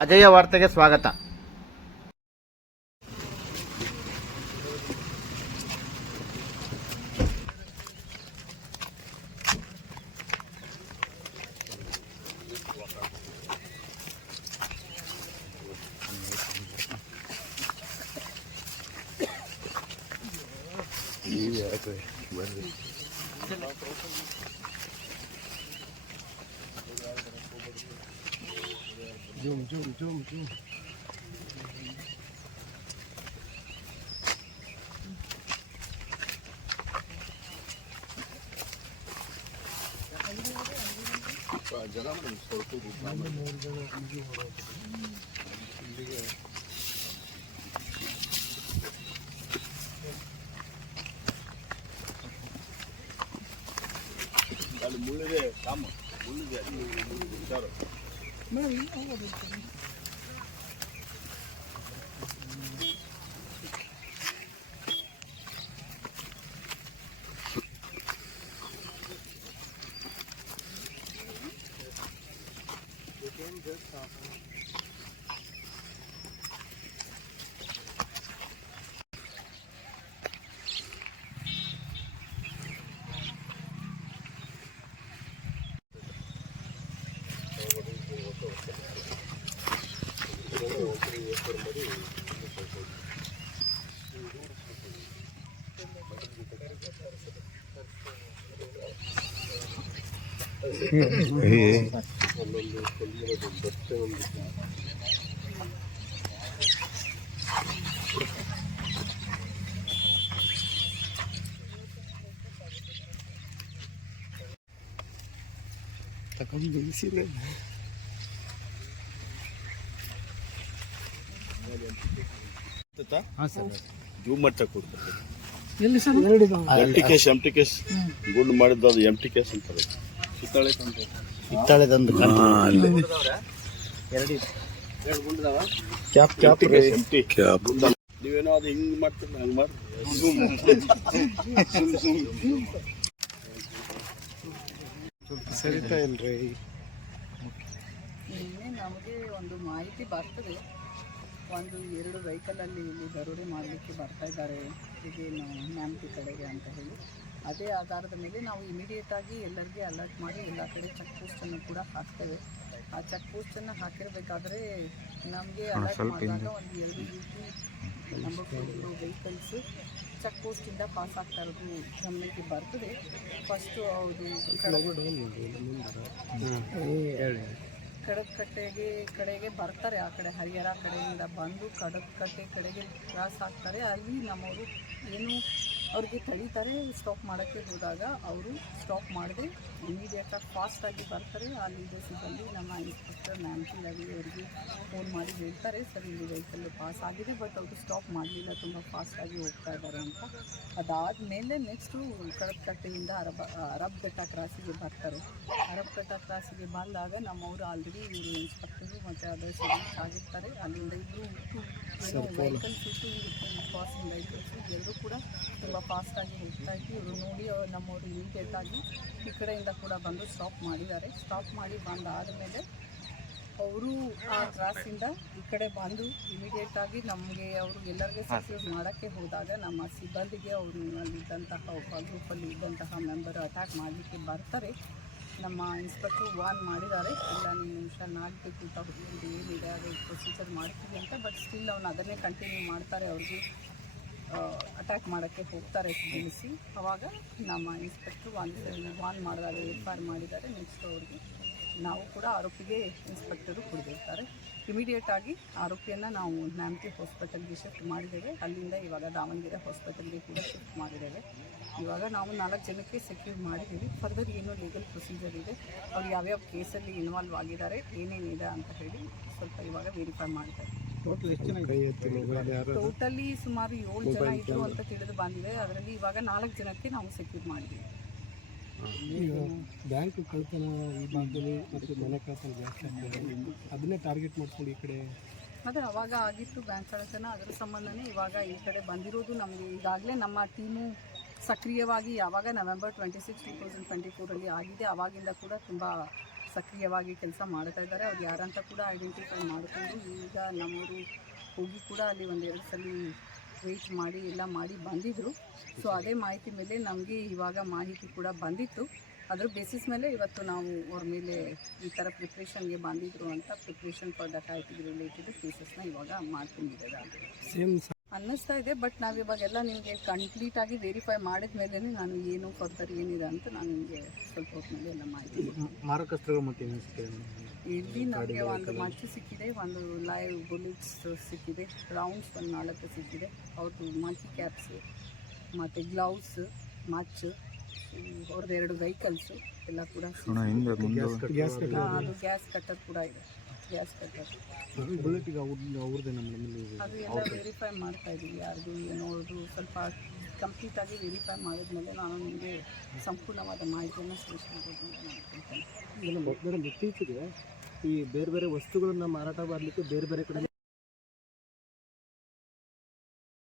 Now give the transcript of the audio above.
ಅಜಯ ವಾರ್ತೆಗೆ ಸ್ವಾಗತ 좀, 좀, 좀, 좀. जगह छोड़ तो घूमना मुल्ले काम मुल्ले विचार Murray, all over the place. Sí, sí, zoom ಮಾಡ್ತಾ ಕೊಡ್ತಾರೆ. ಎಲ್ಲಿ sir? Empty case empty case ಗುಂಡು ಮಾಡಿದ್ದು ಅದು ಎಂ ಟಿ ಕೇಸ್ ಅಂತಾರೆ ಕಿತ್ತಾಳೆ ತಂದು. ಹಿತ್ತಾಳೆದೊಂದು ಕ್ಯಾಪ್ ಕ್ಯಾಪ್ ಎಂ ಟಿ ನೀವೇನೋ ಅದು ಹಿಂಗ್ ಮಾಡ್ತೀರಿ ಹಂಗ್ ಮಾಡಿ ಸರಿತಾ ಇಲ್ರಿ. ನಮಗೆ ಒಂದು ಮಾಹಿತಿ ಬರ್ತದೆ. ಒಂದು ಎರಡು ವೆಹಿಕಲಲ್ಲಿ ಇಲ್ಲಿ ದರೋಡೆ ಮಾಡಲಿಕ್ಕೆ ಬರ್ತಾ ಇದ್ದಾರೆ. ಹೀಗೆ ನಾವು ನ್ಯಾಮ್ತಿ ಕಡೆಗೆ ಅಂತ ಹೇಳಿ. ಅದೇ ಆಧಾರದ ಮೇಲೆ ನಾವು ಇಮಿಡಿಯೇಟಾಗಿ ಎಲ್ಲರಿಗೆ ಅಲರ್ಟ್ ಮಾಡಿ ಎಲ್ಲ ಕಡೆ ಚೆಕ್ ಪೋಸ್ಟನ್ನು ಕೂಡ ಹಾಕ್ತೇವೆ. ಆ ಚೆಕ್ ಪೋಸ್ಟನ್ನು ಹಾಕಿರಬೇಕಾದ್ರೆ ನಮಗೆ ಅಲರ್ಟ್ ಮಾಡಿದಾಗ ಒಂದು ಎರಡು ಯು ಪಿ ನಂಬರ್ ಇರೋ ವೆಹಿಕಲ್ಸ್ ಚೆಕ್ ಪೋಸ್ಟಿಂದ ಪಾಸ್ ಆಗ್ತಾ ಇರೋದು ಗಮನಕ್ಕೆ ಬರ್ತದೆ. ಫಸ್ಟು ಅವರು ಕಡಕಟ್ಟೆಗೆ ಕಡೆಗೆ ಬರ್ತಾರೆ, ಆ ಕಡೆ ಹರಿಹರ ಕಡೆಯಿಂದ ಬಂದು ಕಡಕಟ್ಟೆ ಕಡೆಗೆ ಕ್ರಾಸ್ ಆಗ್ತಾರೆ. ಅಲ್ಲಿ ನಮ್ಮವರು ಏನು ಅವ್ರಿಗೆ ತಡೀತಾರೆ ಸ್ಟಾಪ್ ಮಾಡೋಕ್ಕೆ ಹೋದಾಗ ಅವರು ಸ್ಟಾಪ್ ಮಾಡದೆ ಇಮಿಡಿಯೇಟಾಗಿ ಫಾಸ್ಟಾಗಿ ಬರ್ತಾರೆ. ಆ ಸಿಬ್ಬಂದಿ ನಮ್ಮ ಇನ್ಸ್ಪೆಕ್ಟರ್ ನ್ಯಾನ್ಸಿ ರವಿ ಅವರಿಗೆ ಫೋನ್ ಮಾಡಿ ಹೇಳ್ತಾರೆ ಸರ್ ಇಲ್ಲಿ ವೆಹಿಕಲ್ ಪಾಸ್ ಆಗಿದೆ ಬಟ್ ಅವರು ಸ್ಟಾಪ್ ಮಾಡಲಿಲ್ಲ ತುಂಬ ಫಾಸ್ಟಾಗಿ ಹೋಗ್ತಾ ಇದ್ದಾರೆ ಅಂತ. ಅದಾದಮೇಲೆ ನೆಕ್ಸ್ಟು ಕಡಕಟ್ಟೆಯಿಂದ ಅರಬ ಅರಬ್ ಬೆಟ್ಟ ಕ್ರಾಸಿಗೆ ಬರ್ತಾರೆ. ಅರಬ್ ಬೆಟ್ಟ ಕ್ರಾಸಿಗೆ ಬಂದಾಗ ನಮ್ಮವರು ಆಲ್ರೆಡಿ ಇವರು ಇನ್ಸ್ಪೆಕ್ಟರು ಮತ್ತು ಅದರ್ಸ್ ಆಗಿರ್ತಾರೆ. ಅಲ್ಲಿಂದ ಇಬ್ಬರು ವೆಹಿಕಲ್ಸ್ ಇಟ್ಟು ಪಾಸಿಂಗ್ ವೆಹಿಕಲ್ಸು ಎಲ್ಲರೂ ಕೂಡ ತುಂಬ ಫಾಸ್ಟಾಗಿ ಹೋಗ್ತಾ ಇತ್ತು ಇವರು ನೋಡಿ ನಮ್ಮವರು ಇಮಿಡಿಯೇಟಾಗಿ ಈ ಕಡೆಯಿಂದ ಕೂಡ ಬಂದು ಸ್ಟಾಪ್ ಮಾಡಿದ್ದಾರೆ. ಸ್ಟಾಪ್ ಮಾಡಿ ಬಂದಾದಮೇಲೆ ಅವರು ಆ ಕ್ರಾಸಿಂದ ಈ ಕಡೆ ಬಂದು ಇಮಿಡಿಯೇಟ್ ಆಗಿ ನಮಗೆ ಅವರು ಎಲ್ಲರಿಗೆ ಸಕ್ಸಸ್ ಮಾಡೋಕ್ಕೆ ಹೋದಾಗ ನಮ್ಮ ಸಿಬ್ಬಂದಿಗೆ ಅವರು ಅಲ್ಲಿದ್ದಂತಹ ಒಬ್ಬ ಗ್ರೂಪಲ್ಲಿ ಇದ್ದಂತಹ ಮೆಂಬರ್ ಅಟ್ಯಾಕ್ ಮಾಡಲಿಕ್ಕೆ ಬರ್ತಾರೆ. ನಮ್ಮ ಇನ್ಸ್ಪೆಕ್ಟ್ರು ವಾನ್ ಮಾಡಿದ್ದಾರೆ. ಇಲ್ಲ ನೀವು ನಿಮಿಷ ನಾಲ್ಕು ಅಂತ ಏನಿದೆ ಅದು ಪ್ರೊಸೀಜರ್ ಮಾಡ್ತೀವಿ ಅಂತ ಬಟ್ ಸ್ಟಿಲ್ ಅವನು ಅದನ್ನೇ ಕಂಟಿನ್ಯೂ ಮಾಡ್ತಾರೆ. ಅವ್ರಿಗೆ ಅಟ್ಯಾಕ್ ಮಾಡೋಕ್ಕೆ ಹೋಗ್ತಾರೆ ತಿಳಿಸಿ, ಅವಾಗ ನಮ್ಮ ಇನ್ಸ್ಪೆಕ್ಟ್ರು ಅಂದರೆ ವಾನ್ ಮಾಡಿದಾಗ ಎಫ್ ಆರ್ ಮಾಡಿದ್ದಾರೆ ನೆಕ್ಸ್ಟ್ ಅವ್ರಿಗೆ ನಾವು ಕೂಡ ಆರೋಪಿಗೆ ಇನ್ಸ್ಪೆಕ್ಟರು ಕುಡಿದಿರ್ತಾರೆ. ಇಮಿಡಿಯೇಟಾಗಿ ಆರೋಪಿಯನ್ನು ನಾವು ನ್ಯಾಮ್ತಿ ಹಾಸ್ಪಿಟಲ್ಗೆ ಶಿಫ್ಟ್ ಮಾಡಿದ್ದೇವೆ. ಅಲ್ಲಿಂದ ಇವಾಗ ದಾವಣಗೆರೆ ಹಾಸ್ಪಿಟಲ್ಗೆ ಕೂಡ ಶಿಫ್ಟ್ ಮಾಡಿದ್ದೇವೆ. ಇವಾಗ ನಾವು ನಾಲ್ಕು ಜನಕ್ಕೆ ಸೆಕ್ಯೂರ್ ಮಾಡಿದ್ದೀವಿ. ಫರ್ದರ್ ಏನು ಲೀಗಲ್ ಪ್ರೊಸೀಜರ್ ಇದೆ? ಅವ್ರು ಯಾವ್ಯಾವ ಕೇಸಲ್ಲಿ ಇನ್ವಾಲ್ವ್ ಆಗಿದ್ದಾರೆ? ಏನೇನಿದೆ ಅಂತ ಹೇಳಿ ಸ್ವಲ್ಪ ಇವಾಗ ವೆರಿಫೈ ಮಾಡ್ತಾರೆ ಟೋಟಲಿ ಸುಮಾರು ಏಳು ಜನ ಇದ್ರು ಅಂತ ತಿಳಿದು ಬಂದಿದೆ. ಅದರಲ್ಲಿ ಇವಾಗ ನಾಲ್ಕು ಜನಕ್ಕೆ ನಾವು ಸೆಕ್ಯೂರ್ ಮಾಡಿದ್ದೀವಿ. ಬ್ಯಾಂಕ್ ಕಳ್ತನ ಈ ಭಾಗದಲ್ಲಿ ಮತ್ತು ಮನೆ ಕಳ್ತನ ಜಾಸ್ತಿ ಅದನ್ನೇ ಟಾರ್ಗೆಟ್ ಮಾಡ್ಕೊಂಡು ಈ ಕಡೆ? ಅದೇ ಅವಾಗ ಆಗಿತ್ತು ಬ್ಯಾಂಕ್ ಕಳ್ತನ. ಅದರ ಸಂಬಂಧನೇ ಇವಾಗ ಈ ಕಡೆ ಬಂದಿರೋದು ನಮಗೆ ಈಗಾಗಲೇ ನಮ್ಮ ಟೀಮು ಸಕ್ರಿಯವಾಗಿ ಯಾವಾಗ November twenty six two thousand twenty ಫೋರಲ್ಲಿ ಆಗಿದೆ. ಆವಾಗಿಂದ ಕೂಡ ತುಂಬ ಸಕ್ರಿಯವಾಗಿ ಕೆಲಸ ಮಾಡ್ತಾ ಇದ್ದಾರೆ. ಅವ್ರು ಯಾರಂತ ಕೂಡ ಐಡೆಂಟಿಫೈ ಮಾಡಿಕೊಂಡು ಈಗ ನಮ್ಮವರು ಹೋಗಿ ಕೂಡ ಅಲ್ಲಿ ಒಂದೆರಡು ಸಲ ವೆಯ್ಟ್ ಮಾಡಿ, ಎಲ್ಲ ಮಾಡಿ ಬಂದಿದ್ದರು ಸೊ ಅದೇ ಮಾಹಿತಿ ಮೇಲೆ ನಮಗೆ ಇವಾಗ ಮಾಹಿತಿ ಕೂಡ ಬಂದಿತ್ತು. ಅದ್ರ ಬೇಸಿಸ್ ಮೇಲೆ ಇವತ್ತು ನಾವು ಅವ್ರ ಮೇಲೆ ಈ ಥರ ಪ್ರಿಪ್ರೇಷನ್ಗೆ ಬಂದಿದ್ರು ಅಂತ ಪ್ರಿಪ್ರೇಷನ್ ಫಾರ್ ಡಕಾಯಿತಿಗೆ ರಿಲೇಟೆಡ್ ಕೇಸಸ್ನ ಇವಾಗ ಮಾಡ್ಕೊಂಡಿದ್ದಾರೆ ಅನ್ನಿಸ್ತಾ ಇದೆ ಬಟ್ ನಾವಿವಾಗೆಲ್ಲ ನಿಮಗೆ ಕಂಪ್ಲೀಟಾಗಿ ವೆರಿಫೈ ಮಾಡಿದ ಮೇಲೆ ನಾನು ಏನು ಫರ್ದರ್ ಏನಿದೆ ಅಂತ ನಾನು ನಿಮಗೆ ಸ್ವಲ್ಪ ಹೊತ್ತಿನಲ್ಲಿ ಎಲ್ಲ ಮಾಹಿತಿ ಮಾರಕಸ್ತ್ರಗಳು ಮತ್ತೆ ಏನು ಇಲ್ಲಿ ನಮಗೆ ಒಂದು ಮಚ್ಚು ಸಿಕ್ಕಿದೆ ಒಂದು ಲೈವ್ ಬುಲೆಟ್ಸ್ ಸಿಕ್ಕಿದೆ ರೌಂಡ್ಸ್ ಒಂದು ನಾಲ್ಕು ಸಿಕ್ಕಿದೆ ಅವ್ರದ್ದು ಮಚ್ಚು ಕ್ಯಾಪ್ಸ್ ಮತ್ತು ಗ್ಲೌಸ್ ಮಚ್ಚು ಅವ್ರದ್ದು ಎರಡು ವೆಹಿಕಲ್ಸು ಎಲ್ಲ ಕೂಡ ಸಿಕ್ಕಿದೆ. ಗ್ಯಾಸ್ ಕಟ್ಟೋದು ಅದು ಗ್ಯಾಸ್ ಕಟ್ಟರ್ ಕೂಡ ಇದೆ. ಗ್ಯಾಸ್ ಕಟ್ಟರ್ ಅವ್ರದ್ದು ನಮ್ಮಲ್ಲಿ ಅದು ಎಲ್ಲ ವೆರಿಫೈ ಮಾಡ್ತಾ ಇದ್ದೀವಿ ಯಾರಿಗೂ ಏನು ಸ್ವಲ್ಪ ಕಂಪ್ಲೀಟಾಗಿ ವೆರಿಫೈ ಮಾಡಿದ್ಮೇಲೆ ನಾನು ನಿಮಗೆ ಸಂಪೂರ್ಣವಾದ ಮಾಹಿತಿಯನ್ನು ಅನ್ಕೊಳ್ತೇನೆ ಮೇಡಮ್, ಇತ್ತೀಚೆಗೆ ಈ ಬೇರೆ ಬೇರೆ ವಸ್ತುಗಳನ್ನು ಮಾರಾಟ ಮಾಡಲಿಕ್ಕೆ ಬೇರೆ ಬೇರೆ ಕಡೆ